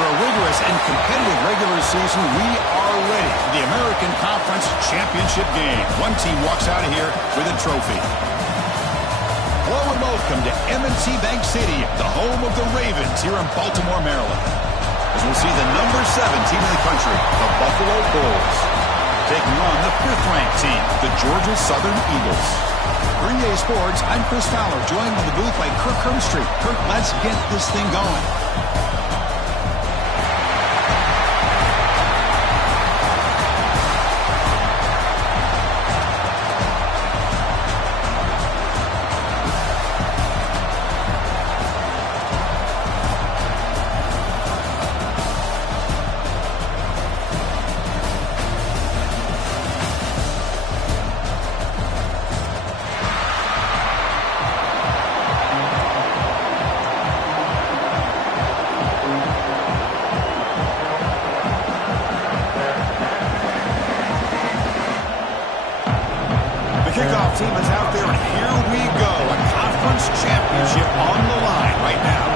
After a rigorous and competitive regular season, we are ready for the American Conference Championship game. One team walks out of here with a trophy. Hello and welcome to M&T Bank Stadium, the home of the Ravens here in Baltimore, Maryland. As we'll see the number 7 team in the country, the Buffalo Bulls, taking on the 5th-ranked team, the Georgia Southern Eagles. For EA Sports, I'm Chris Fowler, joined in the booth by Kirk Herbstreit. Kirk, let's get this thing going. Kickoff team is out there, and here we go. A conference championship on the line right now.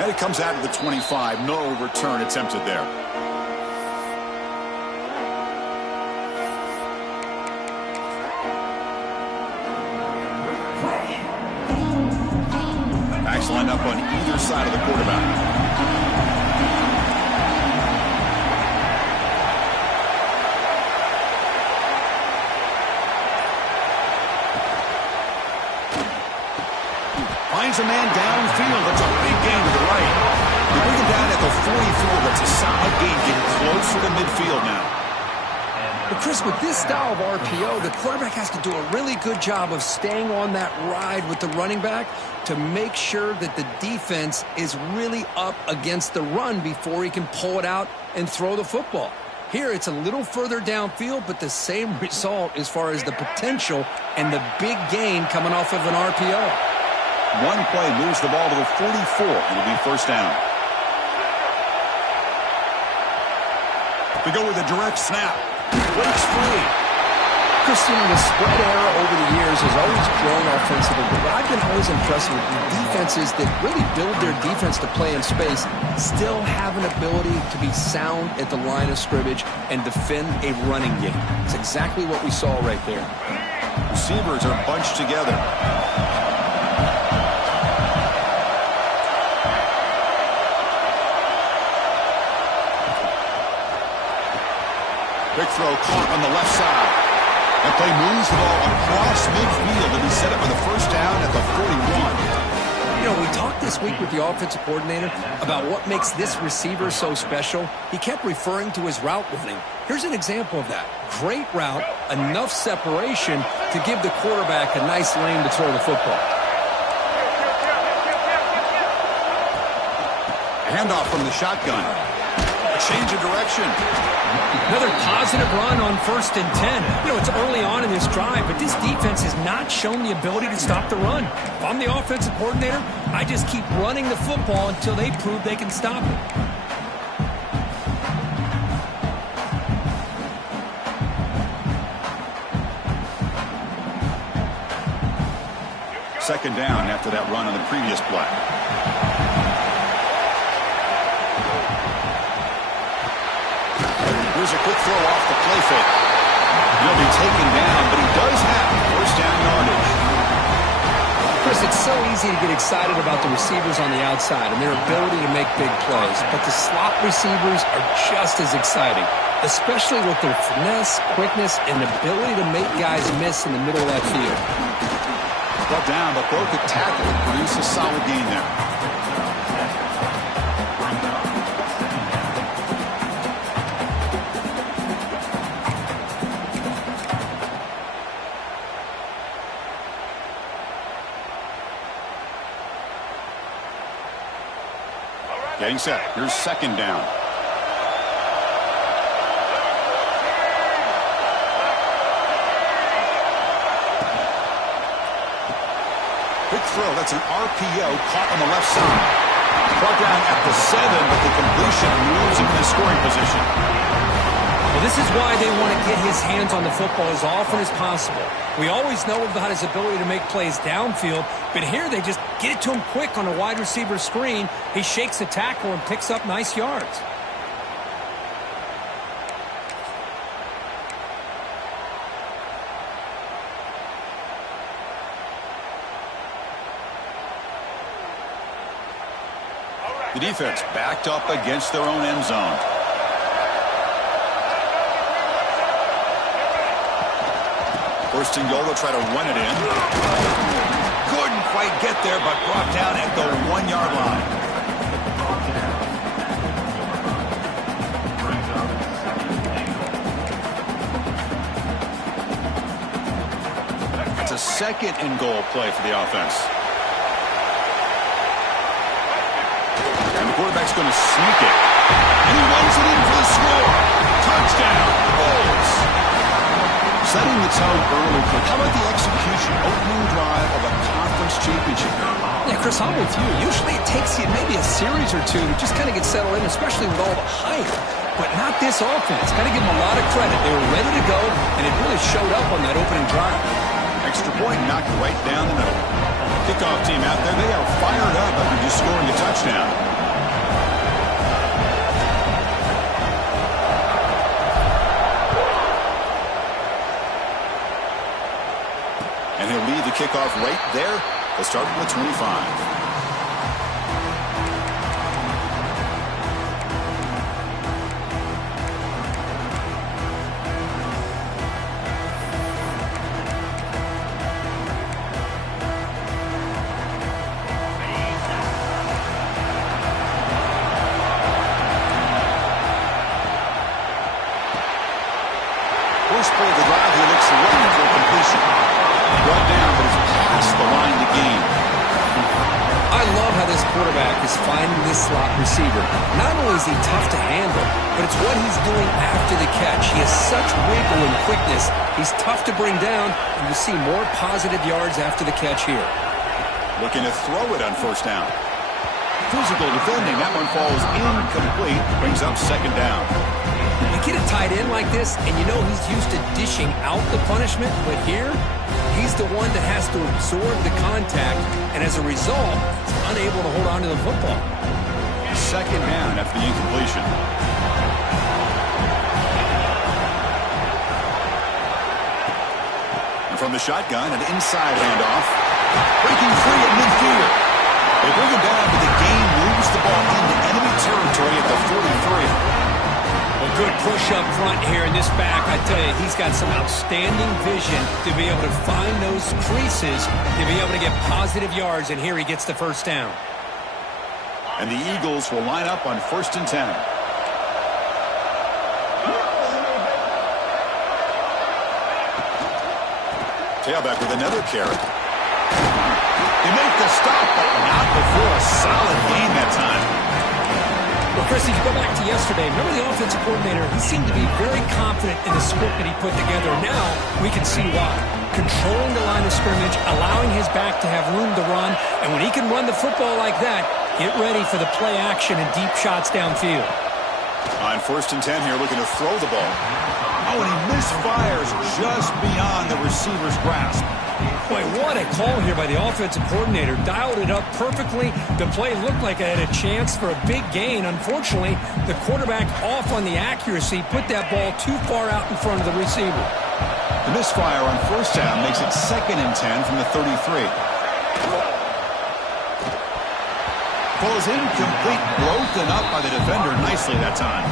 And it comes out of the 25. No return attempted there. Backs lined up on either side of the quarterback. Finds a man downfield. That's a big gain to the right. They bring him down at the 44. That's a solid gain, getting closer to midfield now. But Chris, with this style of RPO, the quarterback has to do a really good job of staying on that ride with the running back to make sure that the defense is really up against the run before he can pull it out and throw the football. Here, it's a little further downfield, but the same result as far as the potential and the big gain coming off of an RPO. One play moves the ball to the 44. It'll be first down. We go with a direct snap. Breaks free. Christian, the spread error over the years has always grown offensively, but what I've been always impressed with the defenses that really build their defense to play in space still have an ability to be sound at the line of scrimmage and defend a running game. It's exactly what we saw right there. Receivers are bunched together. Quick throw caught on the left side. That play moves the ball across midfield, and he set it for the first down at the 41. You know, we talked this week with the offensive coordinator about what makes this receiver so special. He kept referring to his route running. Here's an example of that. Great route, enough separation to give the quarterback a nice lane to throw the football. A handoff from the shotgun. A change of direction. Another positive run on 1st and 10. You know, it's early on in this drive, but this defense has not shown the ability to stop the run. If I'm the offensive coordinator, I just keep running the football until they prove they can stop it. Second down after that run on the previous play. Here's a quick throw off the play fake. He'll be taken down, but he does have first down yardage. Chris, it's so easy to get excited about the receivers on the outside and their ability to make big plays, but the slot receivers are just as exciting, especially with their finesse, quickness, and ability to make guys miss in the middle of that field. Brought down, but broke the tackle and produced a solid gain there. Getting set. Here's second down. Quick throw. That's an RPO caught on the left side. Brought down at the 7, but the completion moves him in scoring position. Well, this is why they want to get his hands on the football as often as possible. We always know about his ability to make plays downfield, but here they just get it to him quick on a wide receiver screen. He shakes the tackle and picks up nice yards. The defense backed up against their own end zone. First and goal, they'll try to run it in. Couldn't quite get there, but brought down at the 1-yard line. It's a second and goal play for the offense. And the quarterback's going to sneak it. And he runs it in for the score. Touchdown, Bulls. Setting the tone early. How about the execution? Opening drive of a conference championship game. Yeah, Chris, I'm with you. Usually it takes you maybe a series or two to just kind of get settled in, especially with all the hype. But not this offense. Got to give them a lot of credit. They were ready to go, and it really showed up on that opening drive. Extra point knocked right down the middle. Kickoff team out there, they are fired up after just scoring a touchdown. And he'll lead the kickoff right there. They'll start from the 25. First play of the drive, he looks looking for completion. Brought down, but he's past the line to gain. I love how this quarterback is finding this slot receiver. Not only is he tough to handle, but it's what he's doing after the catch. He has such wiggle and quickness. He's tough to bring down, and you see more positive yards after the catch here. Looking to throw it on first down. Physical defending. That one falls incomplete. Brings up second down. You get a tight end like this, and you know he's used to dishing out the punishment, but here, he's the one that has to absorb the contact, and as a result, he's unable to hold on to the football. Second down after the incompletion. And from the shotgun, an inside handoff. Breaking free at midfield. They bring him down, but the game moves the ball into enemy territory at the 43. A good push up front here in this back. I tell you, he's got some outstanding vision to be able to find those creases, to be able to get positive yards, and here he gets the first down. And the Eagles will line up on 1st and 10. Tailback with another carry. They make the stop, but not before a solid gain that time. Well, Chris, if you go back to yesterday, remember the offensive coordinator, he seemed to be very confident in the script that he put together. Now we can see why. Controlling the line of scrimmage, allowing his back to have room to run, and when he can run the football like that, get ready for the play action and deep shots downfield. On 1st and 10 here, looking to throw the ball. Oh, and he misfires just beyond the receiver's grasp. Boy, what a call here by the offensive coordinator. Dialed it up perfectly. The play looked like it had a chance for a big gain. Unfortunately, the quarterback off on the accuracy, put that ball too far out in front of the receiver. The misfire on first down makes it 2nd and 10 from the 33. Falls incomplete, broken up by the defender nicely that time.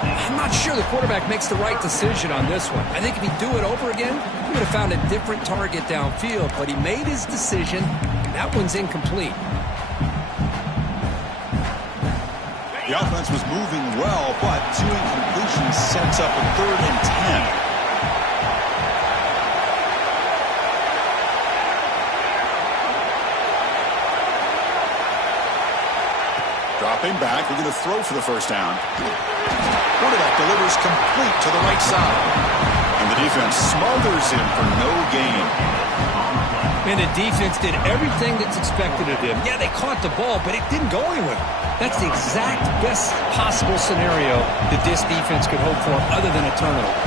I'm not sure the quarterback makes the right decision on this one. I think if he'd do it over again, he would have found a different target downfield, but he made his decision. That one's incomplete. The offense was moving well, but 2 incompletions sets up a 3rd and 10. Dropping back, we're going to throw for the first down. Quarterback delivers complete to the right side. And the defense smothers him for no gain. And the defense did everything that's expected of them. Yeah, they caught the ball, but it didn't go anywhere. That's the exact best possible scenario that this defense could hope for other than a turnover.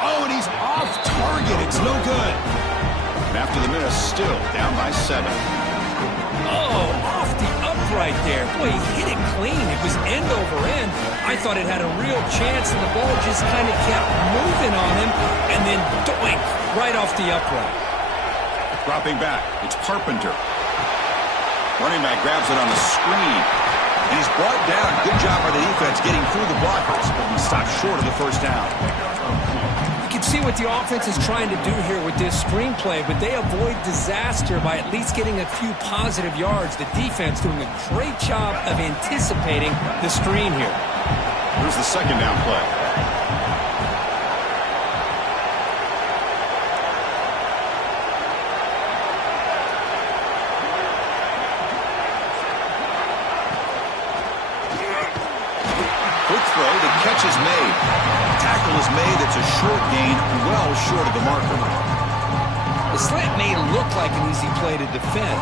Oh, and he's off target. It's no good. And after the miss, still down by 7. Oh, off the upright there. Boy, he hit it clean. It was end over end. I thought it had a real chance, and the ball just kind of kept moving on him, and then doink, right off the upright. Dropping back, it's Carpenter. Running back grabs it on the screen. And he's brought down. Good job by the defense getting through the blockers, but he stopped short of the first down. You can see what the offense is trying to do here with this screenplay, but they avoid disaster by at least getting a few positive yards. The defense doing a great job of anticipating the screen here. Here's the second down play. Quick throw, the catch is made. Tackle is made, it's a short gain, well short of the marker. The slant may look like an easy play to defend,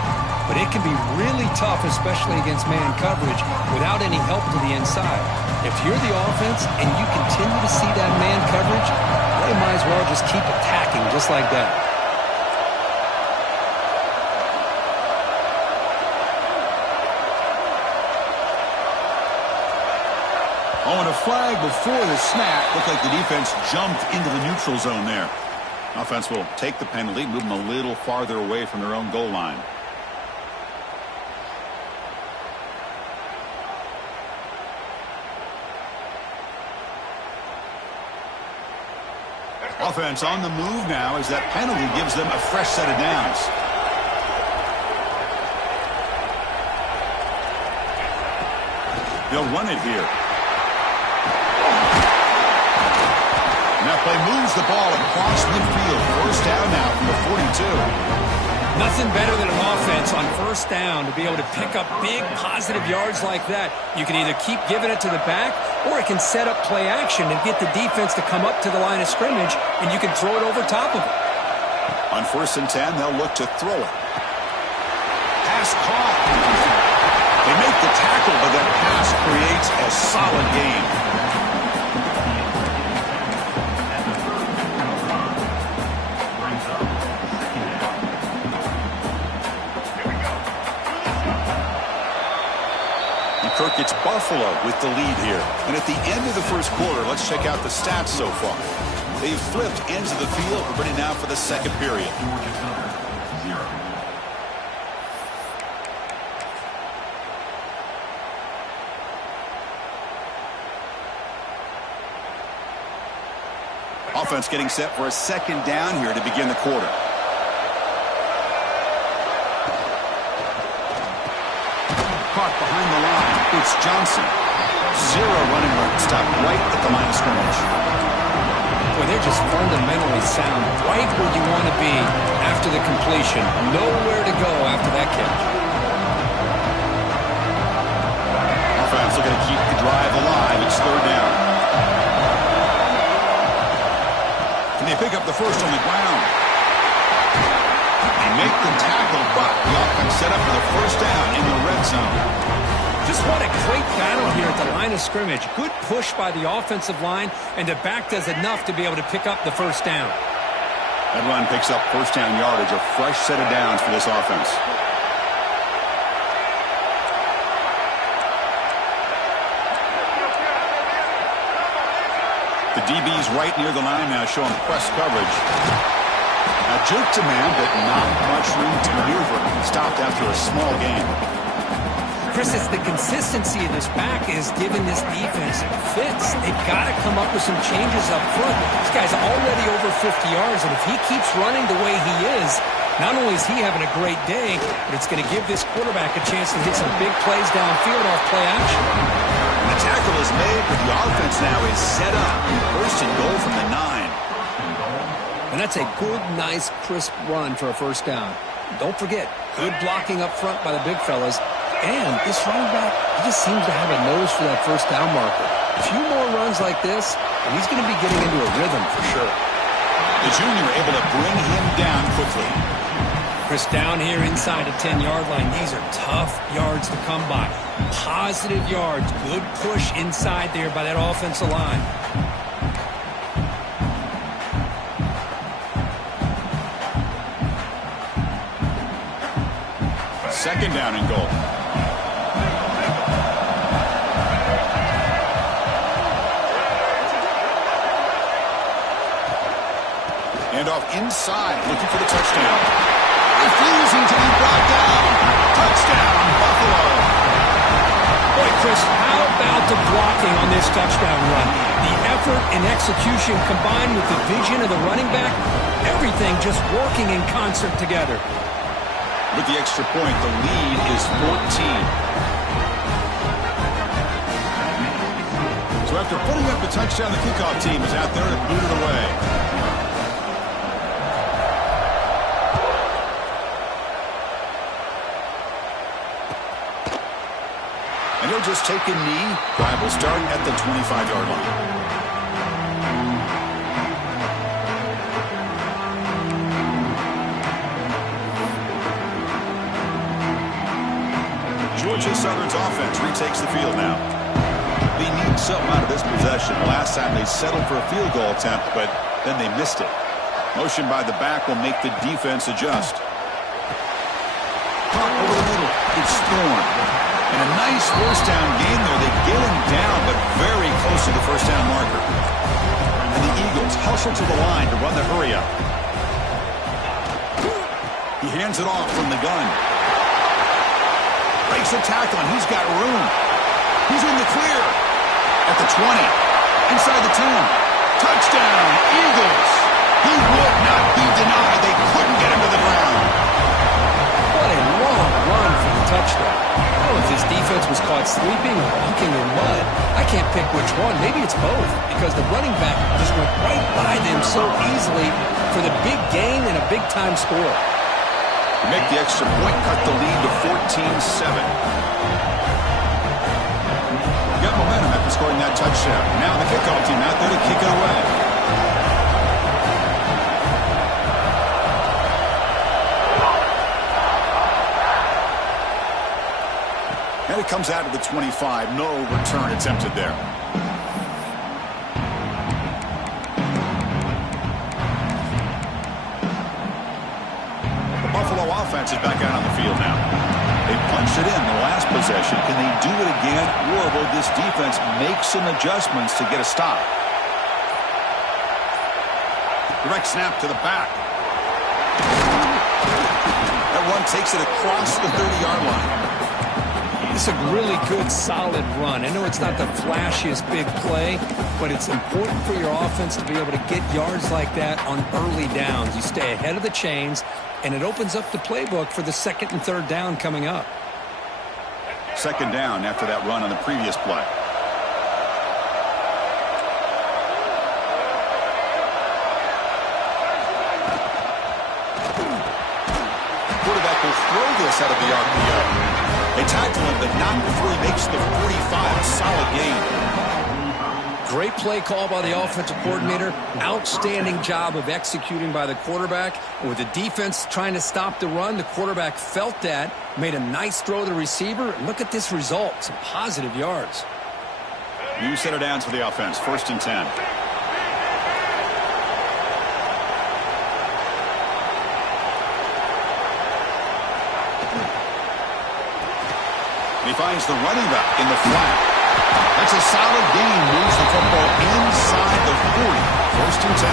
but it can be really tough, especially against man coverage, without any help to the inside. If you're the offense and you continue to see that man coverage, they might as well just keep attacking just like that. Oh, and a flag before the snap. Looked like the defense jumped into the neutral zone there. Offense will take the penalty, move them a little farther away from their own goal line. Offense on the move now as that penalty gives them a fresh set of downs. They'll run it here. And that play moves the ball across midfield. First down now from the 42. Nothing better than an offense on first down to be able to pick up big positive yards like that. You can either keep giving it to the back, or it can set up play action and get the defense to come up to the line of scrimmage, and you can throw it over top of it. On 1st and 10, they'll look to throw it. Pass caught. They make the tackle, but that pass creates a solid gain. Kirk, it's Buffalo with the lead here. And at the end of the first quarter, let's check out the stats so far. They've flipped ends of the field. We're ready now for the second period. Offense getting set for a second down here to begin the quarter. Caught behind the line. It's Johnson. Zero running room. Stopped right at the line of scrimmage. Boy, they're just fundamentally sound. Right where you want to be after the completion. Nowhere to go after that catch. Offense looking to keep the drive alive. It's third down. And they pick up the first on the ground. They make the tackle, but the offense set up for the first down in the red zone. Just what a great battle here at the line of scrimmage. Good push by the offensive line, and the back does enough to be able to pick up the first down. That run picks up first down yardage, a fresh set of downs for this offense. The DB's right near the line now, showing press coverage. Now juke to man, but not much room to maneuver. Stopped after a small gain. Chris, it's the consistency of this back is giving this defense fits. They've got to come up with some changes up front. This guy's already over 50 yards, and if he keeps running the way he is, not only is he having a great day, but it's going to give this quarterback a chance to hit some big plays downfield off play action. And the tackle is made, but the offense now is set up. First and goal from the 9. And that's a good, nice, crisp run for a first down. Don't forget, good blocking up front by the big fellas. And this running back, he just seems to have a nose for that first down marker. A few more runs like this, and he's going to be getting into a rhythm for sure. The junior able to bring him down quickly. Chris, down here inside the 10-yard line, these are tough yards to come by. Positive yards, good push inside there by that offensive line. Second down and goal. And off inside, looking for the touchdown. Refusing to be brought down. Touchdown, Buffalo. Boy, Chris, how about the blocking on this touchdown run? The effort and execution combined with the vision of the running back, everything just working in concert together. With the extra point, the lead is 14. So after putting up the touchdown, the kickoff team is out there to boot it away. And he'll just take a knee. Drive will start at the 25-yard line. Georgia Southern's offense retakes the field now. They need something out of this possession. Last time they settled for a field goal attempt, but then they missed it. Motion by the back will make the defense adjust. Caught over the middle. It's Thorne. And a nice first down gain there. They get him down, but very close to the first down marker. And the Eagles hustle to the line to run the hurry up. He hands it off from the gun. Breaks a tackle, and he's got room. He's in the clear. At the 20. Inside the 10. Touchdown, Eagles. He would not be denied. They couldn't get him to the ground. What a long run for the touchdown. I don't know if this defense was caught sleeping or walking in mud. I can't pick which one. Maybe it's both, because the running back just went right by them so easily for the big gain and a big-time score. To make the extra point, cut the lead to 14-7. Got momentum after scoring that touchdown. Now the kickoff team out there to kick it away. And it comes out to the 25. No return attempted there. Offense is back out on the field now. They punched it in the last possession. Can they do it again, or will this defense make some adjustments to get a stop? Direct snap to the back. That one takes it across the 30-yard line. It's a really good, solid run. I know it's not the flashiest big play, but it's important for your offense to be able to get yards like that on early downs. You stay ahead of the chains, and it opens up the playbook for the second and third down coming up. Second down after that run on the previous play. Quarterback will throw this out of the RPO. They tackle him, but not before he makes the 45. A solid gain. Great play call by the offensive coordinator. Outstanding job of executing by the quarterback. And with the defense trying to stop the run, the quarterback felt that, made a nice throw to the receiver. And look at this result. Some positive yards. New set of downs for the offense. 1st and 10. He finds the running back in the flat. That's a solid gain. Moves the football inside the 40. 1st and 10.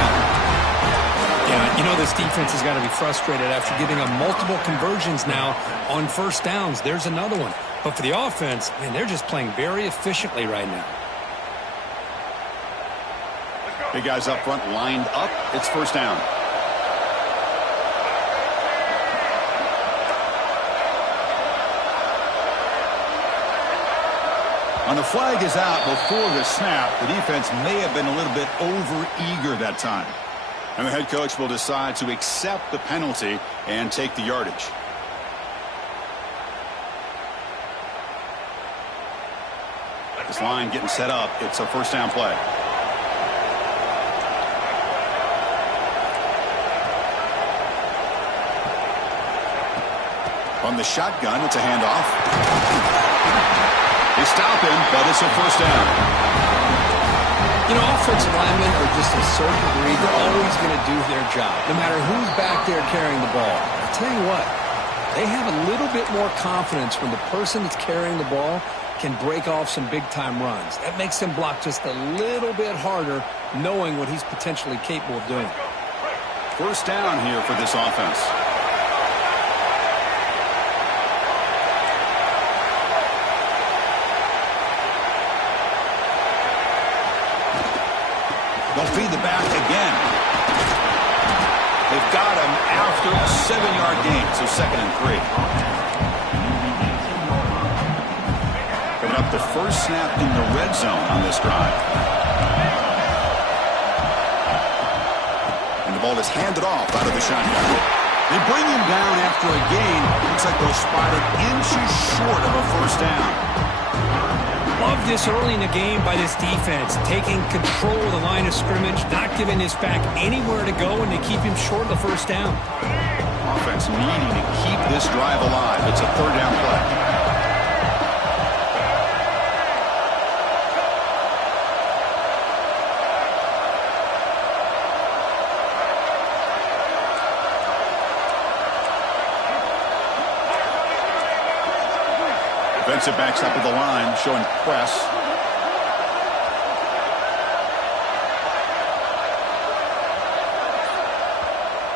Yeah, you know this defense has got to be frustrated after giving them multiple conversions now on first downs. There's another one. But for the offense, man, they're just playing very efficiently right now. Big guys up front lined up. It's 1st down. And the flag is out before the snap. The defense may have been a little bit over-eager that time. And the head coach will decide to accept the penalty and take the yardage. This line getting set up. It's a 1st down play. From the shotgun, it's a handoff. They stop him, but it's a first down. You know, offensive linemen are just a certain breed. They're always going to do their job, no matter who's back there carrying the ball. I'll tell you what, they have a little bit more confidence when the person that's carrying the ball can break off some big-time runs. That makes them block just a little bit harder, knowing what he's potentially capable of doing. First down here for this offense. They'll feed the back again. They've got him after a 7-yard gain, so 2nd and 3. Coming up the first snap in the red zone on this drive. And the ball is handed off out of the shotgun. They bring him down after a gain. Looks like they'll spot it inches short of a first down. Love this early in the game by this defense, taking control of the line of scrimmage, not giving this back anywhere to go, and they keep him short of the first down. Offense needing to keep this drive alive. It's a 3rd down play. Defensive backs up at the line, showing press.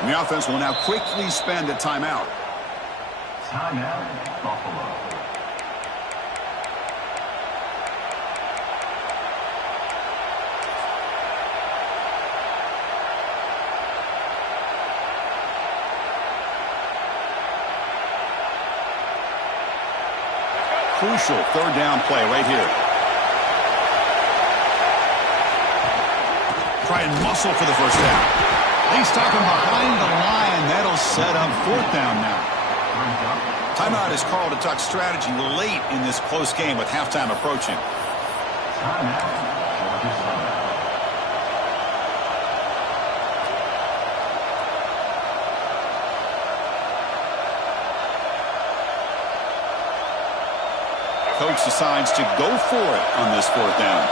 And the offense will now quickly spend a timeout. Timeout, Buffalo. Crucial 3rd down play right here. Try and muscle for the first down. They stop him behind the line. That'll set up 4th down now. Timeout is called to talk strategy late in this close game with halftime approaching. Coach decides to go for it on this 4th down.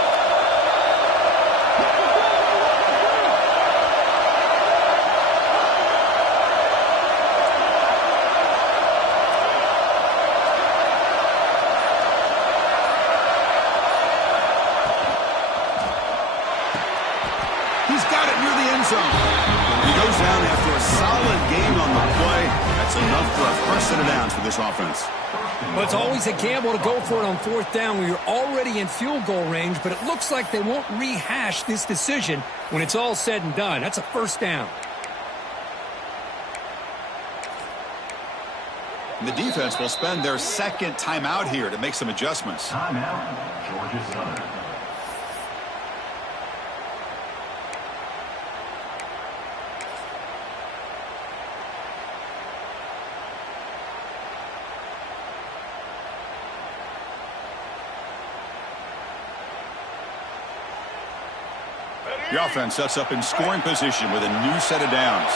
He's got it near the end zone. He goes down after a solid gain on the play. That's enough for a first set of downs for this offense. Well, it's always a gamble to go for it on 4th down when you're already in field goal range, but it looks like they won't rehash this decision when it's all said and done. That's a first down. The defense will spend their 2nd timeout here to make some adjustments. Timeout, Georgia Southern. The offense sets up in scoring position with a new set of downs.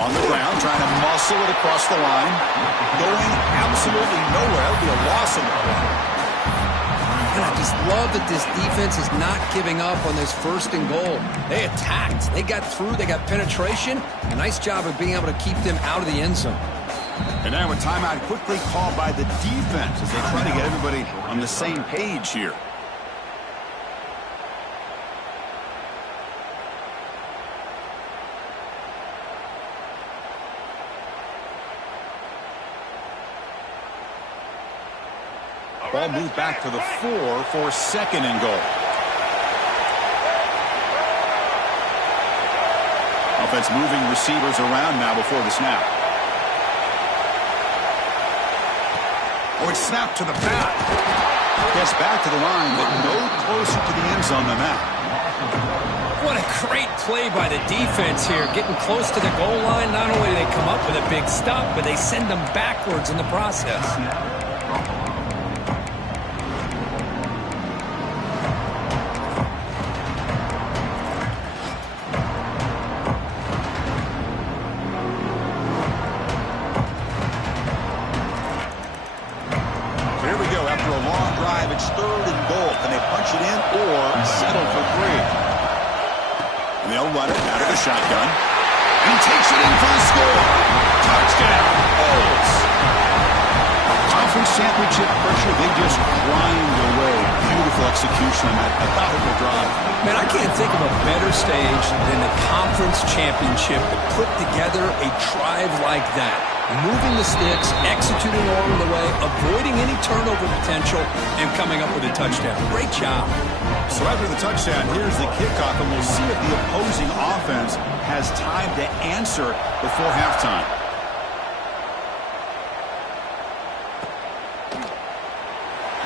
On the ground, trying to muscle it across the line. Going absolutely nowhere. That'll be a loss of the ball. And I just love that this defense is not giving up on this 1st and goal. They attacked. They got through. They got penetration. A nice job of being able to keep them out of the end zone. And now a timeout quickly called by the defense as they try to get everybody on the same page here. Ball moved back to the 4 for 2nd and goal. Offense moving receivers around now before the snap. Oh, it's snapped to the back. Gets back to the line, but no closer to the end zone than that. What a great play by the defense here, getting close to the goal line. Not only do they come up with a big stop, but they send them backwards in the process. they'll run it out of the shotgun. And he takes it in for the score. Touchdown, Olds. Conference championship pressure, they just grind away. Beautiful execution on that methodical drive. Man, I can't think of a better stage than the conference championship to put together a drive like that. Moving the sticks, executing along the way, avoiding any turnover potential, and coming up with a touchdown. Great job. So after the touchdown, here's the kickoff, and we'll see if the opposing offense has time to answer before halftime.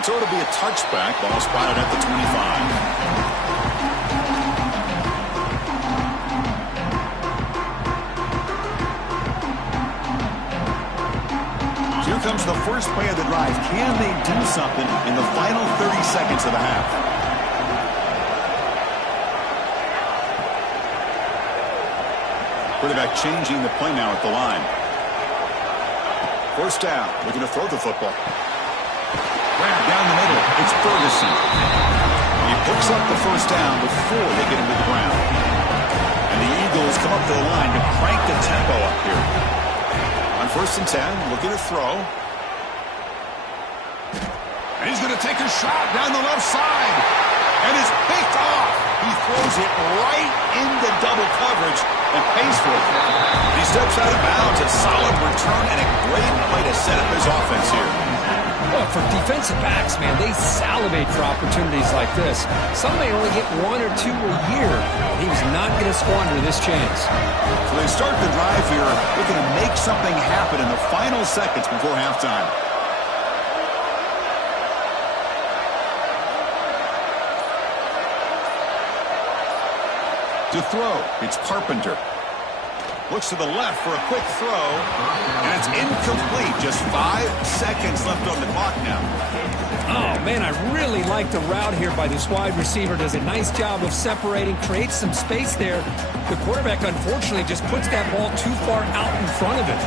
So it'll be a touchback. Ball spotted at the 25. Here comes the first play of the drive. Can they do something in the final 30 seconds of the half? Quarterback changing the play now at the line. First down. Looking to throw the football. Grab down the middle. It's Ferguson. He picks up the first down before they get him to the ground. And the Eagles come up to the line to crank the tempo up here. On 1st and 10, looking to throw. And he's going to take a shot down the left side. And it's picked off. He throws it right into double coverage and pays for it. He steps out of bounds. A solid return and a great way to set up his offense here. Well, for defensive backs, man, they salivate for opportunities like this. Some may only get 1 or 2 a year. And he was not going to squander this chance. So they start the drive here, looking to make something happen in the final seconds before halftime. To throw, it's Carpenter. Looks to the left for a quick throw, and it's incomplete. Just 5 seconds left on the clock now. Oh, man, I really like the route here by this wide receiver. Does a nice job of separating, creates some space there. The quarterback, unfortunately, just puts that ball too far out in front of it.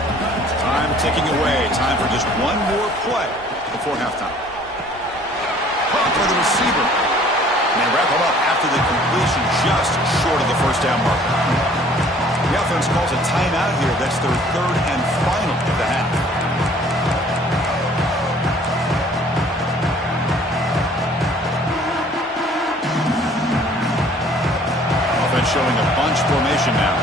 Time ticking away. Time for just one more play before halftime. Caught by the receiver. And they wrap him up after the completion just short of the first down mark. The offense calls a timeout here. That's their 3rd and final of the half. Offense showing a bunch formation now.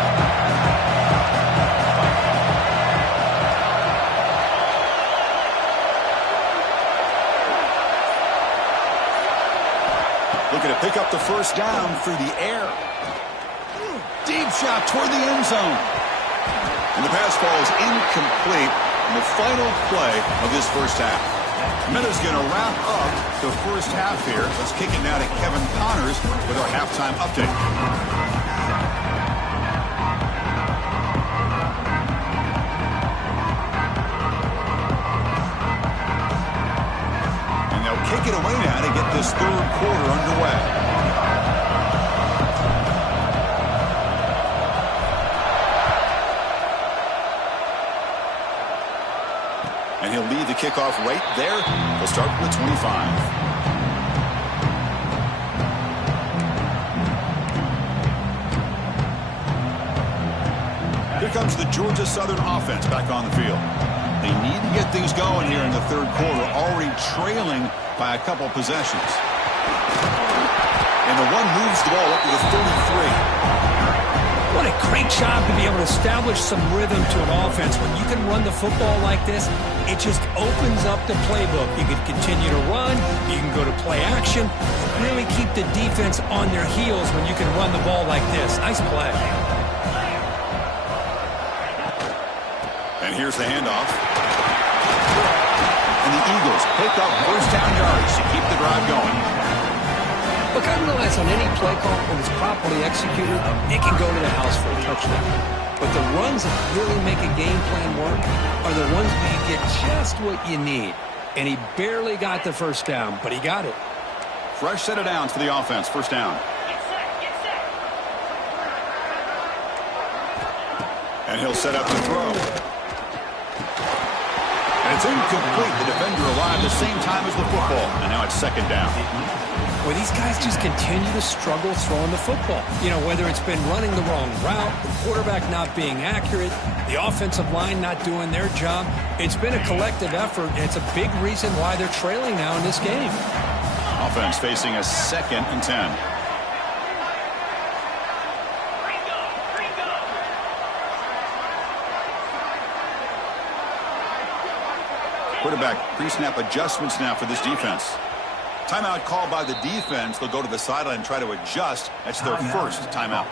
Looking to pick up the first down through the air. Deep shot toward the end zone. And the pass falls incomplete in the final play of this first half. Minutes going to wrap up the first half here. Let's kick it now to Kevin Connors with our halftime update. And they'll kick it away now to get this 3rd quarter underway. And he'll lead the kickoff right there. He'll start from the 25. Here comes the Georgia Southern offense back on the field. They need to get things going here in the 3rd quarter, already trailing by a couple possessions. And the one moves the ball up to the 33. What a great job to be able to establish some rhythm to an offense. When you can run the football like this, it just opens up the playbook. You can continue to run. You can go to play action. Really keep the defense on their heels when you can run the ball like this. Nice play. And here's the handoff. And the Eagles pick up first down yards to keep the drive going. Look, I realize on any play call, when it's properly executed, it can go to the house for a touchdown. But the runs that really make a game plan work are the ones where you get just what you need. And he barely got the first down, but he got it. Fresh set of downs for the offense. First down. And he'll set up to throw. And it's incomplete. The defender arrived the same time as the football. And now it's 2nd down. where these guys just continue to struggle throwing the football. You know, whether it's been running the wrong route, the quarterback not being accurate, the offensive line not doing their job. It's been a collective effort, and it's a big reason why they're trailing now in this game. Offense facing a 2nd and 10. Quarterback pre-snap adjustments now for this defense. Timeout called by the defense. They'll go to the sideline and try to adjust. That's their first timeout.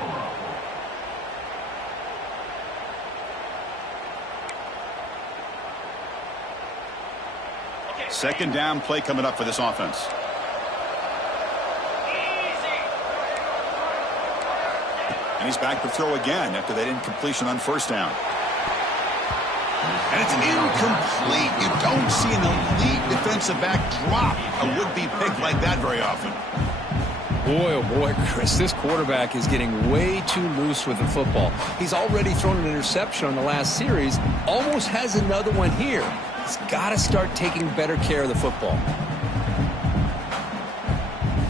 Second down play coming up for this offense. And he's back to throw again after that incompletion on first down. And it's incomplete. You don't see an elite defensive back drop a would-be pick like that very often. Boy, oh boy, Chris, this quarterback is getting way too loose with the football. He's already thrown an interception on the last series, almost has another one here. He's got to start taking better care of the football.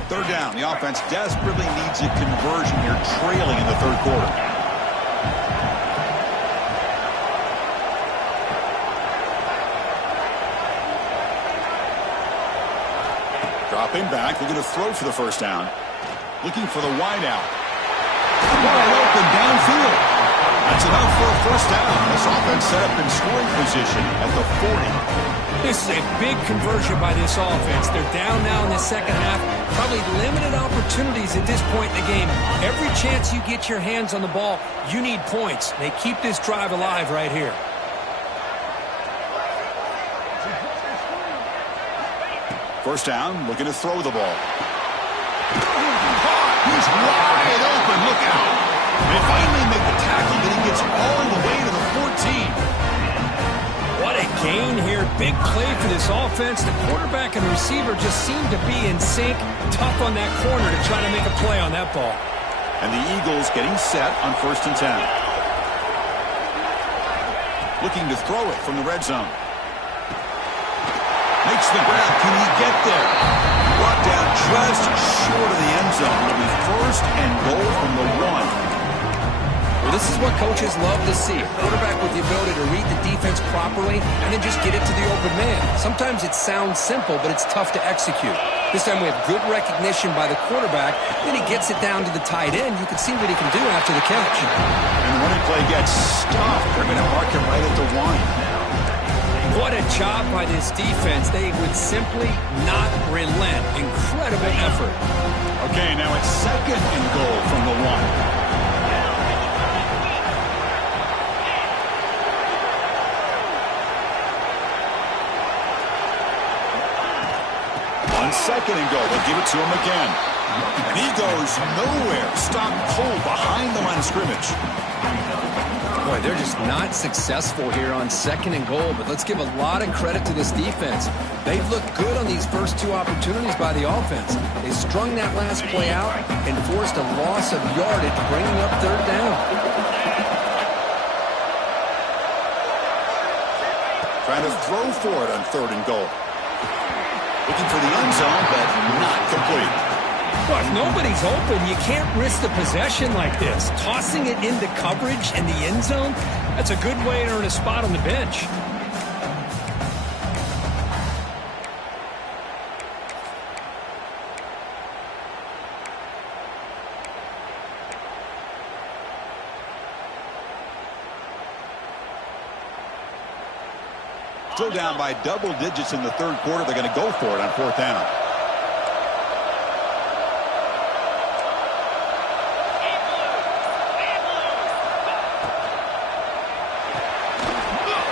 Third down. The offense desperately needs a conversion here, trailing in the third quarter. Dropping back, looking to throw for the first down. Looking for the wide out. Wide open downfield. That's enough for a first down. This offense set up in scoring position at the 40. This is a big conversion by this offense. They're down now in the second half. Probably limited opportunities at this point in the game. Every chance you get your hands on the ball, you need points. They keep this drive alive right here. First down, looking to throw the ball. He's wide open. Look out. They finally make the tackle, but he gets all the way to the 14. What a gain here. Big play for this offense. The quarterback and receiver just seem to be in sync. Tough on that corner to try to make a play on that ball. And the Eagles getting set on 1st and 10. Looking to throw it from the red zone. Makes the grab. Can he get there? Brought down just short of the end zone. It'll be 1st and goal from the 1. Well, this is what coaches love to see. A quarterback with the ability to read the defense properly and then just get it to the open man. Sometimes it sounds simple, but it's tough to execute. This time we have good recognition by the quarterback. Then he gets it down to the tight end. You can see what he can do after the catch. And the running play gets stopped. They're going to mark him right at the 1. What a job by this defense. They would simply not relent. Incredible effort. Okay, now it's 2nd and goal from the 1. On 2nd and goal, they'll give it to him again. And he goes nowhere. Stopped cold behind the line of scrimmage. Boy, they're just not successful here on 2nd and goal, but let's give a lot of credit to this defense. They've looked good on these first 2 opportunities by the offense. They strung that last play out and forced a loss of yardage, bringing up 3rd down. Trying to throw for it on 3rd and goal. Looking for the end zone, but not complete. Well, if nobody's open, you can't risk the possession like this. Tossing it into coverage in the end zone, that's a good way to earn a spot on the bench. Still down by double digits in the third quarter. They're going to go for it on 4th down.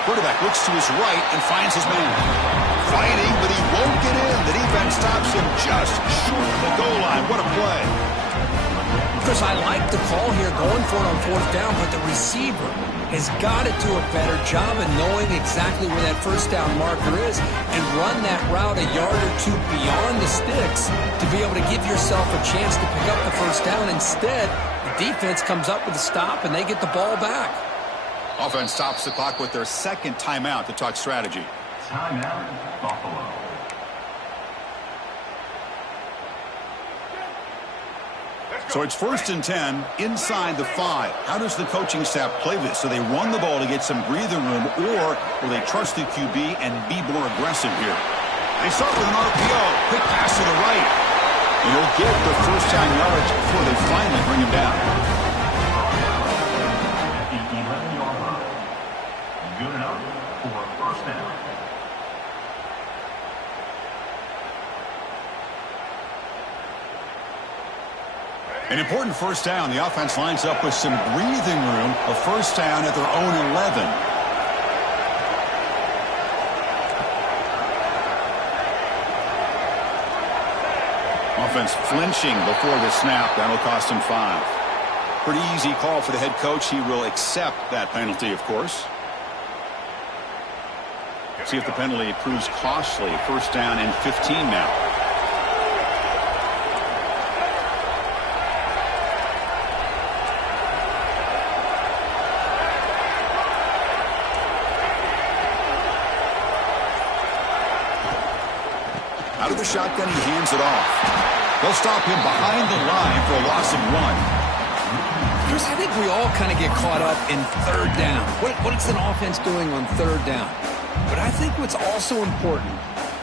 Quarterback looks to his right and finds his man. Fighting, but he won't get in. The defense stops him just short of the goal line. What a play. Chris, I like the call here going for it on 4th down, but the receiver has got to do a better job of knowing exactly where that first down marker is and run that route a yard or 2 beyond the sticks to be able to give yourself a chance to pick up the first down. Instead, the defense comes up with a stop and they get the ball back. Offense stops the clock with their 2nd timeout to talk strategy. Timeout, Buffalo. So it's 1st and 10 inside the 5. How does the coaching staff play this? So they run the ball to get some breathing room, or will they trust the QB and be more aggressive here? They start with an RPO. Quick pass to the right. And he'll get the first down yards before they finally bring him down. At the 11-yard line. Good enough for a first down. An important first down. The offense lines up with some breathing room. A first down at their own 11. Offense flinching before the snap. That'll cost him 5. Pretty easy call for the head coach. He will accept that penalty, of course. See if the penalty proves costly. First down and 15 now. Out of the shotgun, he hands it off. They'll stop him behind the line for a loss of 1. Chris, I think we all kind of get caught up in third down. What's an offense doing on third down? But I think what's also important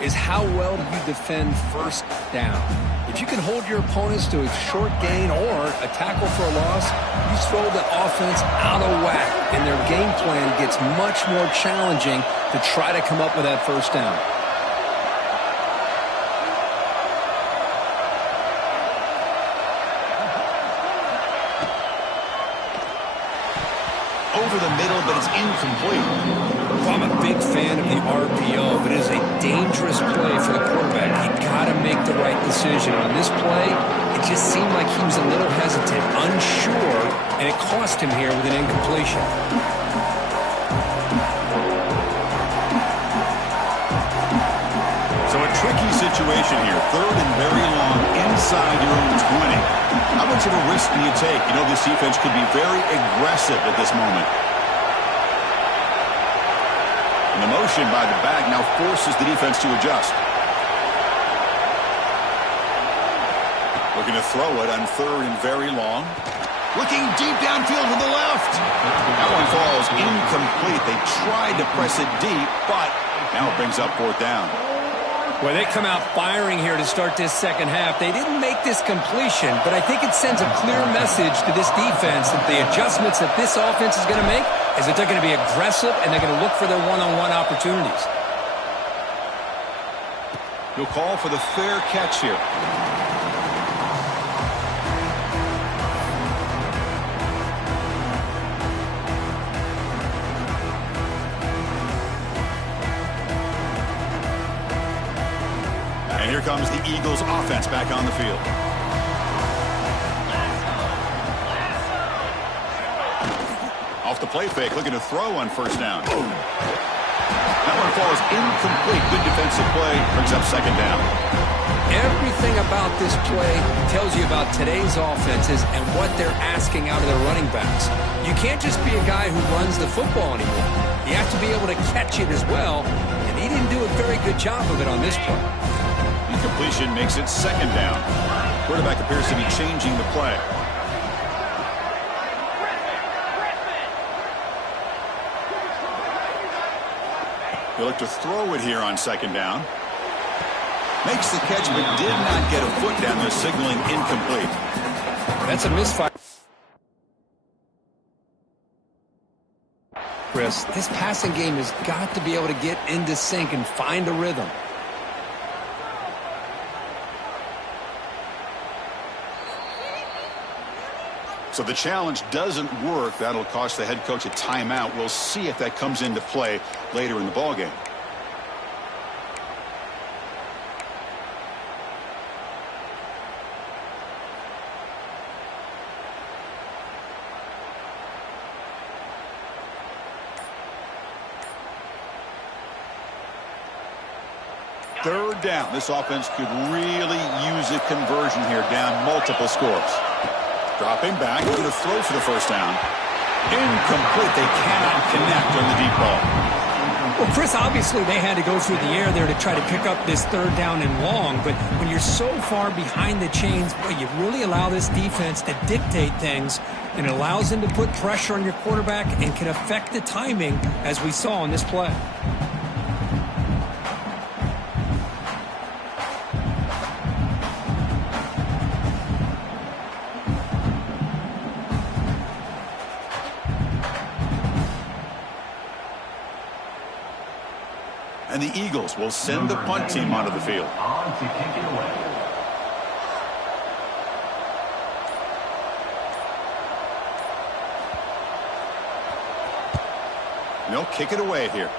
is how well do you defend first down. If you can hold your opponents to a short gain or a tackle for a loss, you throw the offense out of whack, and their game plan gets much more challenging to try to come up with that first down. Over the middle, but it's incomplete. Well, I'm a big fan of the RPO, but it is a dangerous play for the quarterback. You got to make the right decision. On this play, it just seemed like he was a little hesitant, unsure, and it cost him here with an incompletion. So a tricky situation here. Third and very long inside your own 20. How much of a risk do you take? You know, this defense could be very aggressive at this moment. And the motion by the back now forces the defense to adjust. Looking to throw it on third and very long. Looking deep downfield to the left. That one falls incomplete. They tried to press it deep, but now it brings up 4th down. Well, they come out firing here to start this second half. They didn't make this completion, but I think it sends a clear message to this defense that the adjustments that this offense is going to make is that they're going to be aggressive and they're going to look for their one-on-one opportunities. He'll call for the fair catch here. And here comes the Eagles offense back on the field. Off the play fake, looking to throw on first down. That one falls incomplete. Good defensive play, brings up second down. Everything about this play tells you about today's offenses and what they're asking out of their running backs. You can't just be a guy who runs the football anymore. You have to be able to catch it as well, and he didn't do a very good job of it on this play. Incompletion makes it second down. Quarterback appears to be changing the play. He'll look to throw it here on second down. Makes the catch, but did not get a foot down there, signaling incomplete. That's a misfire. Chris, this passing game has got to be able to get into sync and find a rhythm. So the challenge doesn't work. That'll cost the head coach a timeout. We'll see if that comes into play later in the ballgame. Third down. This offense could really use a conversion here, down multiple scores. Dropping back, going to throw for the first down. Incomplete. They cannot connect on the deep ball. Well, Chris, obviously they had to go through the air there to try to pick up this third down and long, but when you're so far behind the chains, boy, you really allow this defense to dictate things, and it allows them to put pressure on your quarterback and can affect the timing, as we saw in this play. And the Eagles will send the punt team onto the field. On to kick it away. And they'll kick it away here.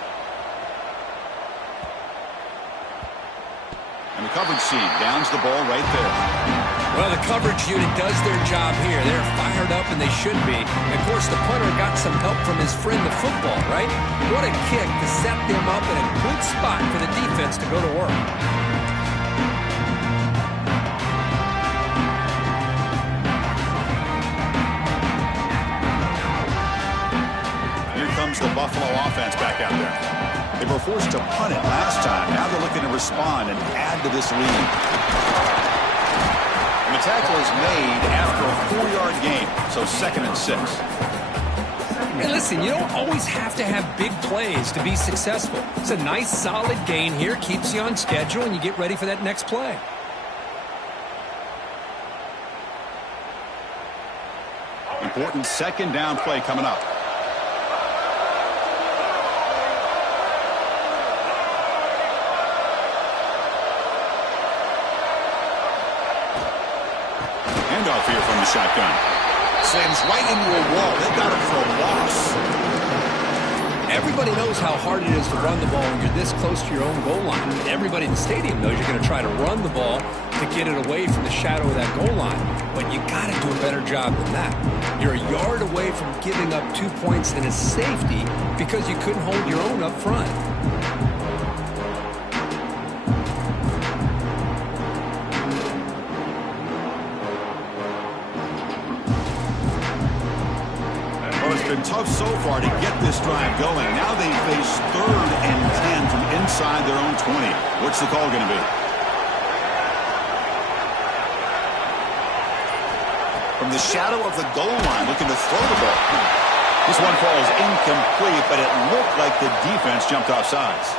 And the coverage team downs the ball right there. Well, the coverage unit does their job here. They're fired up, and they should be. And of course, the punter got some help from his friend, the football, right? What a kick to set them up in a good spot for the defense to go to work. Here comes the Buffalo offense back out there. They were forced to punt it last time. Now they're looking to respond and add to this lead. And the tackle is made after a 4-yard gain, so 2nd and 6. Hey, listen, you don't always have to have big plays to be successful. It's a nice, solid gain here, keeps you on schedule, and you get ready for that next play. Important 2nd down play coming up. Handoff here from the shotgun. Sends right into a wall. They got him for a loss. Everybody knows how hard it is to run the ball when you're this close to your own goal line. And everybody in the stadium knows you're going to try to run the ball to get it away from the shadow of that goal line. But you got to do a better job than that. You're a yard away from giving up 2 points and a safety because you couldn't hold your own up front. Been tough so far to get this drive going. Now they face 3rd and 10 from inside their own 20. What's the call going to be? From the shadow of the goal line, looking to throw the ball. This one falls incomplete, but it looked like the defense jumped off sides.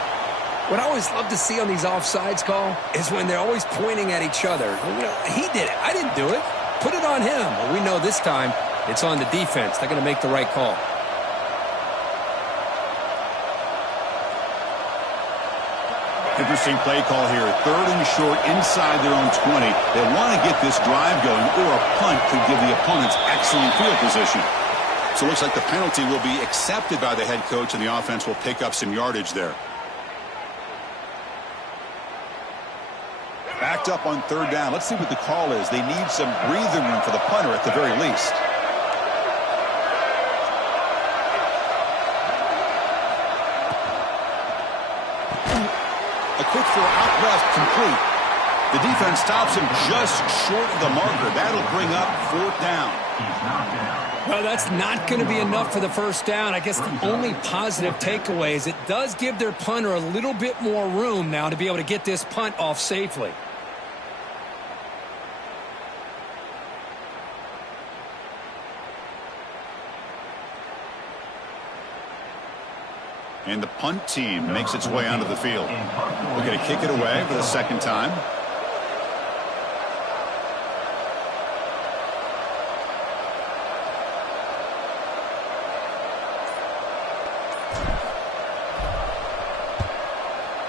What I always love to see on these offsides call is when they're always pointing at each other. You know, he did it. I didn't do it. Put it on him. Well, we know this time it's on the defense. They're going to make the right call. Interesting play call here. 3rd and short inside their own 20. They want to get this drive going, or a punt could give the opponents excellent field position. So it looks like the penalty will be accepted by the head coach, and the offense will pick up some yardage there. Backed up on 3rd down. Let's see what the call is. They need some breathing room for the punter at the very least. A quick throw out left, complete. The defense stops him just short of the marker. That'll bring up 4th down. He's knocked down. Well, that's not going to be enough for the first down. I guess the only positive takeaway is it does give their punter a little bit more room now to be able to get this punt off safely. And the punt team makes its way onto the field. We're going to kick it away for the 2nd time.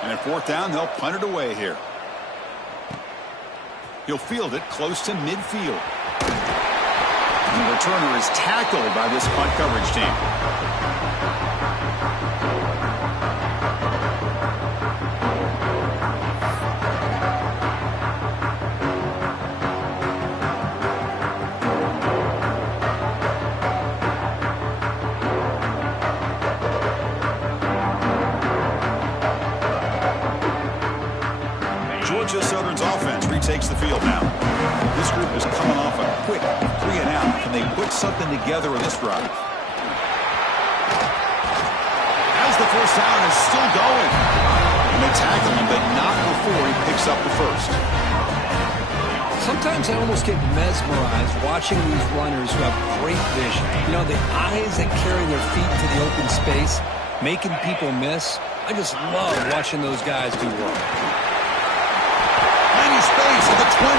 And at 4th down, they'll punt it away here. He'll field it close to midfield. And the returner is tackled by this punt coverage team. Georgia Southern's offense retakes the field now. This group is coming off a quick 3-and-out. Can they put something together in this drive? As the first down is still going. And they tackle him, but not before he picks up the first. Sometimes I almost get mesmerized watching these runners who have great vision. You know, the eyes that carry their feet to the open space, making people miss. I just love watching those guys do work. Plenty of space at the 20.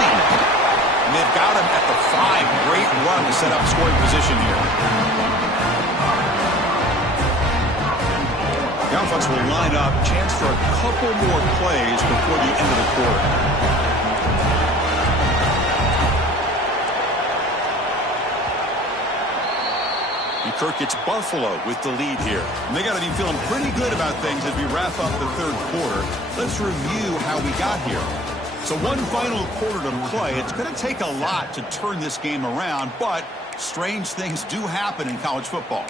And they've got him at the 5. Great run to set up scoring position here. The offense will line up. Chance for a couple more plays before the end of the quarter. And Kirk, it's Buffalo with the lead here. And they got to be feeling pretty good about things as we wrap up the third quarter. Let's review how we got here. So one final quarter to play. It's going to take a lot to turn this game around, but strange things do happen in college football.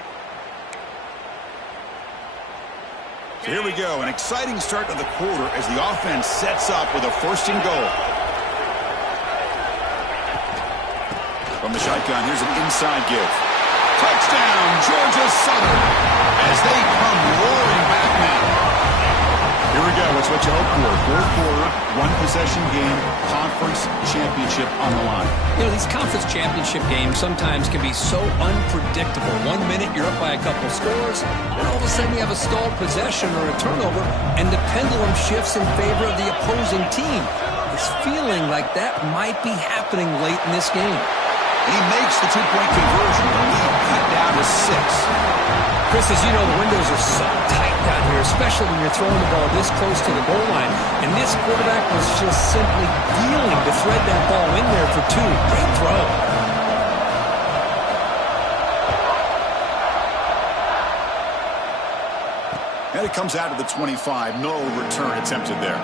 So here we go, an exciting start to the quarter as the offense sets up with a first and goal. From the shotgun, here's an inside give. Touchdown, Georgia Southern, as they come roaring back now. Here we go. It's what you hope for. Fourth quarter, one-possession game, conference championship on the line. You know, these conference championship games sometimes can be so unpredictable. 1 minute you're up by a couple scores, and all of a sudden you have a stalled possession or a turnover, and the pendulum shifts in favor of the opposing team. It's feeling like that might be happening late in this game. He makes the two-point conversion. The lead cut down to 6. Chris, as you know, the windows are so tight down here, especially when you're throwing the ball this close to the goal line. And this quarterback was just simply dealing to thread that ball in there for 2. Great throw. And it comes out to the 25. No return attempted there.